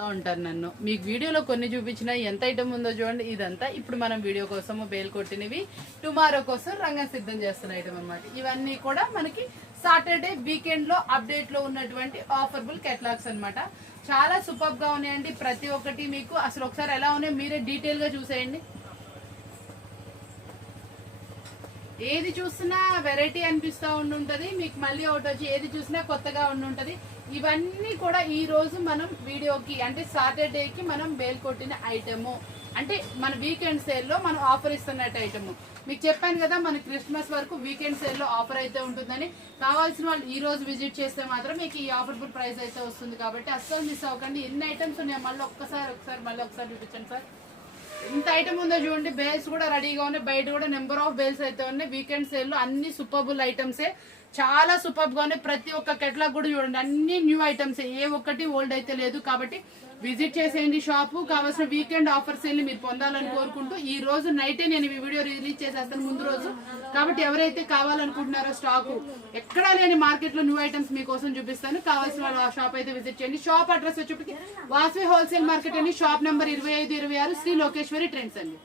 ఉంటారు నన్ను మీకు వీడియోలో కొన్ని చూపించిన ఎంత ఐటమ్ ఉందో చూడండి. ఇదంతా ఇప్పుడు మనం వీడియో కోసం బేల్ కొట్టినవి టుమారో కోసం రంగం సిద్ధం చేస్తున్న ఐటమ్ అన్నమాట. ఇవన్నీ కూడా మనకి సాటర్డే వీకెండ్ లో అప్డేట్ లో ఉన్నటువంటి ఆఫర్బుల్ కేటలాగ్స్ అన్నమాట. చాలా సూపర్ గా ఉన్నాయండి. ప్రతి ఒక్కటి మీకు అసలు ఒకసారి ఎలా ఉన్నాయో మీరే డీటెయిల్ గా చూసేయండి. ఏది చూసినా వెరైటీ అనిపిస్తూ ఉండుంటది మీకు. మళ్ళీ ఒకటి వచ్చి ఏది చూసినా కొత్తగా ఉండుంటది. ఇవన్నీ కూడా ఈ రోజు మనం వీడియోకి అంటే సాటర్డేకి మనం బేల్ కొట్టిన ఐటము. అంటే మన వీకెండ్ సేల్ లో మనం ఆఫర్ ఇస్తున్నట్టు ఐటమ్. మీకు చెప్పాను కదా మన క్రిస్మస్ వరకు వీకెండ్ సేల్ లో ఆఫర్ అయితే ఉంటుందని. కావాల్సిన వాళ్ళు ఈ రోజు విజిట్ చేస్తే మాత్రం మీకు ఈ ఆఫర్ఫుల్ ప్రైస్ అయితే వస్తుంది. కాబట్టి అస్సలు మిస్ అవ్వకండి. ఎన్ని ఐటమ్స్ ఉన్నాయి మళ్ళీ ఒకసారి చూపించండి సార్. ఇంత ఐటమ్ ఉందో చూడండి. బేల్స్ కూడా రెడీగా ఉన్నాయి. బయట కూడా నెంబర్ ఆఫ్ బేల్స్ అయితే ఉన్నాయి. వీకెండ్ సేల్ లో అన్ని సూపర్బుల్ ఐటమ్సే. చాలా సూపర్ గా ఉన్నాయి. ప్రతి ఒక్క కెటలాగ్ కూడా చూడండి. అన్ని న్యూ ఐటమ్స్, ఏ ఒక్కటి ఓల్డ్ అయితే లేదు. కాబట్టి విజిట్ చేసేయండి షాపు. కావాల్సిన వీకెండ్ ఆఫర్ సేల్ ని మీరు పొందాలని కోరుకుంటూ ఈ రోజు నైటే నేను ఈ వీడియో రిలీజ్ చేసేస్తాను ముందు రోజు. కాబట్టి ఎవరైతే కావాలనుకుంటున్నారో స్టాకు ఎక్కడా లేని మార్కెట్ లో న్యూ ఐటమ్స్ మీకోసం చూపిస్తాను. కావాల్సిన వాళ్ళు ఆ షాప్ అయితే విజిట్ చేయండి. షాప్ అడ్రస్ వచ్చేప్పటికి వాసవి హోల్సేల్ మార్కెట్ అండి. Shop number 2526 Shri Lokeshwari Trends అండి.